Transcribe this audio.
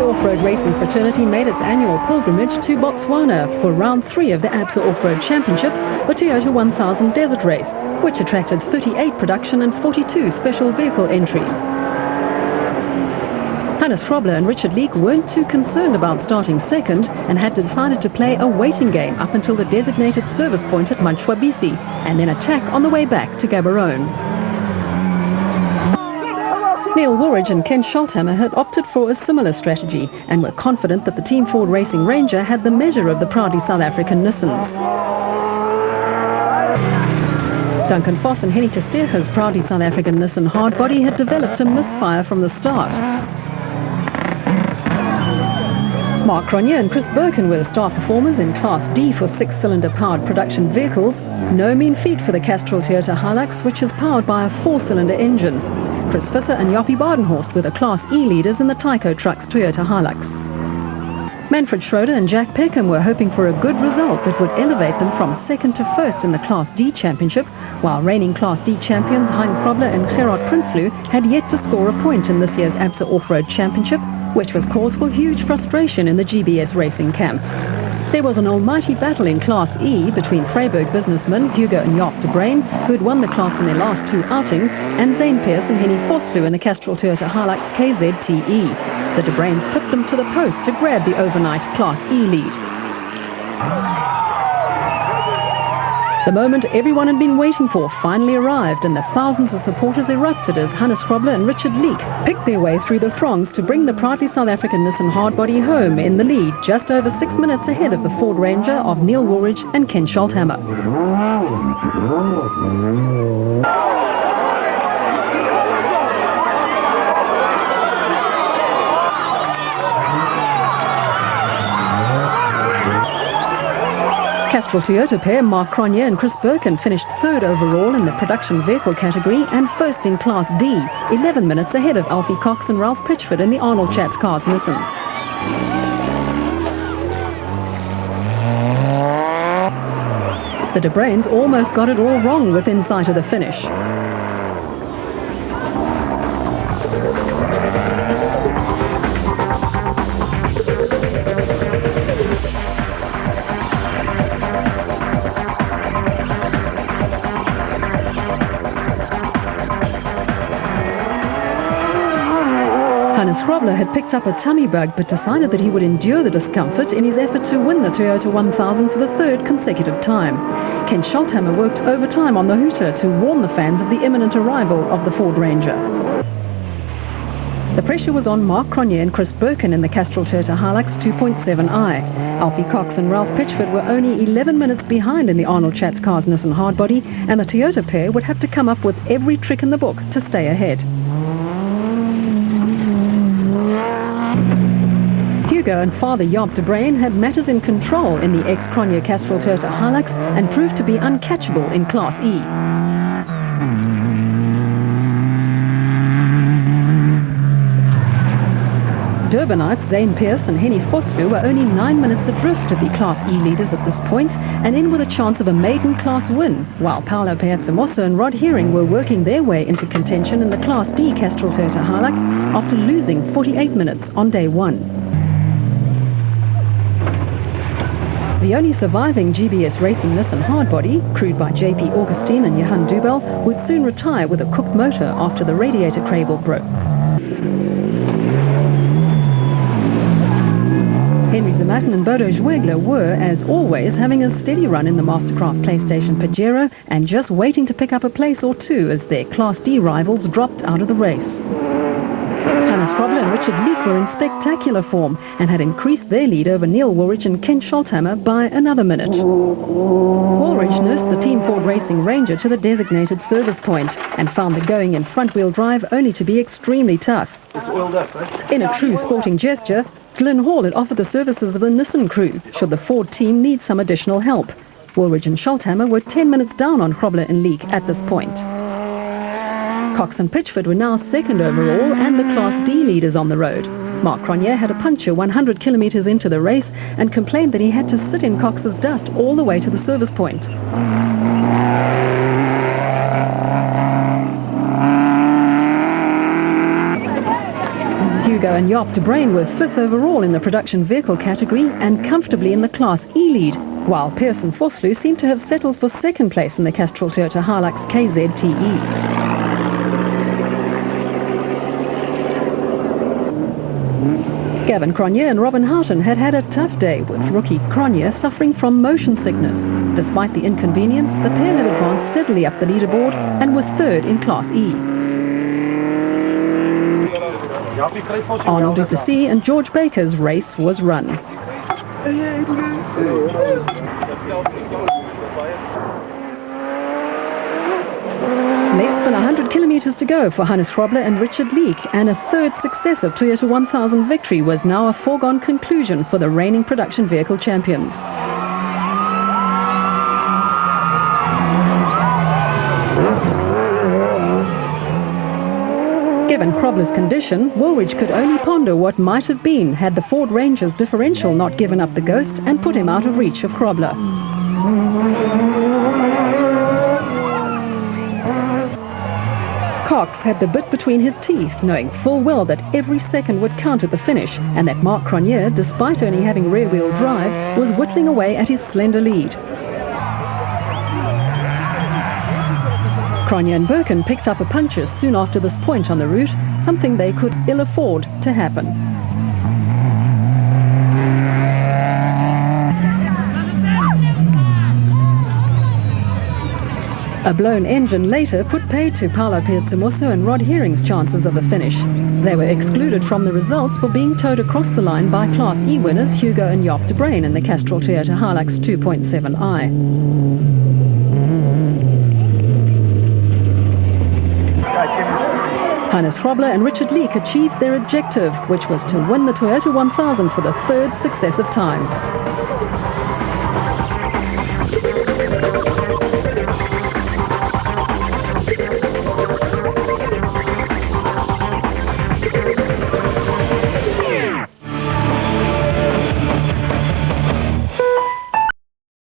Off-road racing fraternity made its annual pilgrimage to Botswana for round 3 of the ABSA Off-Road Championship, the Toyota 1000 Desert Race, which attracted 38 production and 42 special vehicle entries. Hannes Grobler and Richard Leek weren't too concerned about starting second and had decided to play a waiting game up until the designated service point at Manchwabisi and then attack on the way back to Gaborone. Neil Woolridge and Ken Scholthammer had opted for a similar strategy and were confident that the Team Ford Racing Ranger had the measure of the proudly South African Nissans. Duncan Foss and Henny Testega's proudly South African Nissan hardbody had developed a misfire from the start. Mark Cronje and Chris Birkin were the star performers in Class D for 6-cylinder powered production vehicles. No mean feat for the Castrol Toyota Hilux, which is powered by a 4-cylinder engine. Chris Visser and Joppie Badenhorst were the Class E leaders in the Tyco Trucks Toyota Hilux. Manfred Schroeder and Jack Peckham were hoping for a good result that would elevate them from second to first in the Class D Championship, while reigning Class D champions Hein Grobler and Gerard Prinsloo had yet to score a point in this year's ABSA Off-Road Championship, which was cause for huge frustration in the GBS racing camp. There was an almighty battle in Class E between Freiburg businessmen Hugo and Jaap de Bruin, who had won the class in their last 2 outings, and Zane Pearce and Henny Vosloo in the Castrol Toyota Hilux KZTE. The de Bruins put them to the post to grab the overnight Class E lead. The moment everyone had been waiting for finally arrived, and the thousands of supporters erupted as Hannes Grobler and Richard Leek picked their way through the throngs to bring the proudly South African Nissan hardbody home in the lead, just over 6 minutes ahead of the Ford Ranger of Neil Woolridge and Ken Scholthammer. Castrol Toyota pair Mark Cronje and Chris Birkin finished 3rd overall in the production vehicle category and 1st in Class D, 11 minutes ahead of Alfie Cox and Ralph Pitchford in the Arnold Chats Cars Nissan. The de Bruins almost got it all wrong within sight of the finish. Hannes Grobler had picked up a tummy bug but decided that he would endure the discomfort in his effort to win the Toyota 1000 for the 3rd consecutive time. Ken Scholthammer worked overtime on the hooter to warn the fans of the imminent arrival of the Ford Ranger. The pressure was on Mark Cronje and Chris Birkin in the Castrol Toyota Hilux 2.7i. Alfie Cox and Ralph Pitchford were only 11 minutes behind in the Arnold Chats Cars Nissan hardbody, and the Toyota pair would have to come up with every trick in the book to stay ahead. Hugo and father Jaap de Bruin had matters in control in the ex-Cronje Castrol Toyota Hilux and proved to be uncatchable in Class E. Durbanites Zane Pearce and Henny Vosloo were only 9 minutes adrift of the Class E leaders at this point and in with a chance of a maiden class win, while Paolo Piazzamosso and Rod Heering were working their way into contention in the Class D Castrol Toyota Hilux after losing 48 minutes on day 1. The only surviving GBS Racing Nissan hardbody, crewed by JP Augustine and Johan Dubel, would soon retire with a cooked motor after the radiator cradle broke. Henry Zamatin and Bodo Zwegler were, as always, having a steady run in the Mastercraft PlayStation Pajero and just waiting to pick up a place or two as their Class D rivals dropped out of the race. Hannes Grobler and Richard Leek were in spectacular form and had increased their lead over Neil Woolridge and Ken Scholthammer by another minute. Woolridge nursed the Team Ford Racing Ranger to the designated service point and found the going in front-wheel drive only to be extremely tough. It's oiled up, right? In a true sporting gesture, Glenn Hall had offered the services of the Nissan crew should the Ford team need some additional help. Woolridge and Scholthammer were 10 minutes down on Grobler and Leek at this point. Cox and Pitchford were now 2nd overall and the Class D leaders on the road. Mark Cronje had a puncture 100 kilometers into the race and complained that he had to sit in Cox's dust all the way to the service point. and Jaap de Bruin were 5th overall in the production vehicle category and comfortably in the Class E lead, while Pearson Vosloo seemed to have settled for 2nd place in the Castrol Toyota Hilux KZTE. Gavin Cronje and Robin Houghton had a tough day, with rookie Cronje suffering from motion sickness. Despite the inconvenience, the pair had advanced steadily up the leaderboard and were 3rd in Class E. Arnold du Plessis and George Baker's race was run. Less than 100 kilometers to go for Hannes Grobler and Richard Leek, and a 3rd successive Toyota 1000 victory was now a foregone conclusion for the reigning production vehicle champions. Given Grobler's condition, Woolwich could only ponder what might have been had the Ford Ranger's differential not given up the ghost and put him out of reach of Grobler. Cox had the bit between his teeth, knowing full well that every second would count at the finish, and that Mark Cronje, despite only having rear-wheel drive, was whittling away at his slender lead. Cronje and Birkin picked up a puncher soon after this point on the route, something they could ill afford to happen. A blown engine later put paid to Paolo Piazzamosso and Rod Herring's chances of the finish. They were excluded from the results for being towed across the line by Class E winners Hugo and Jaap de Bruin in the Castrol Toyota Hilux 2.7i. Hannes Grobler and Richard Leek achieved their objective, which was to win the Toyota 1000 for the 3rd successive time.